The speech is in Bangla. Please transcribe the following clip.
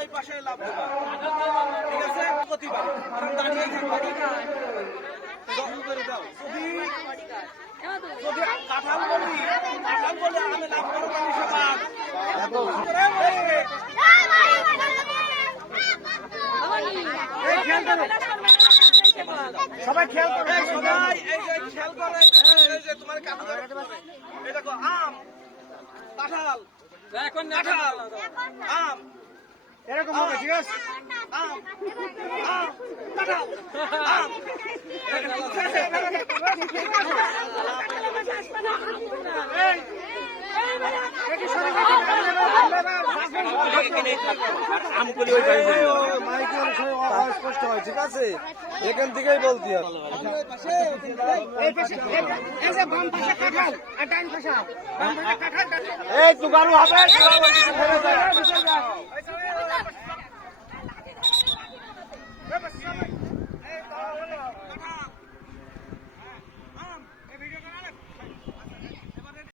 ওই পাশে লাভ দেবা, ঠিক আছে? প্রতিবার কারণ দাঁড়িয়ে থাকবে দখল করে দাও। যদি কাঁঠাল বলি আমি লাভ করবো আমি সবার সবাই খেয়াল করে, সবাই এই যে খেয়াল করে, এই যে তোমার কাঁঠাল এই দেখো আম কাঁঠাল এখন কাঁঠাল আম এরকম হবে, ঠিক আছে? আম আম কাঁঠাল আম স্পষ্ট হয়, ঠিক আছে? এখান থেকেই বলতে হবে। এই তো গাড়ু হবে।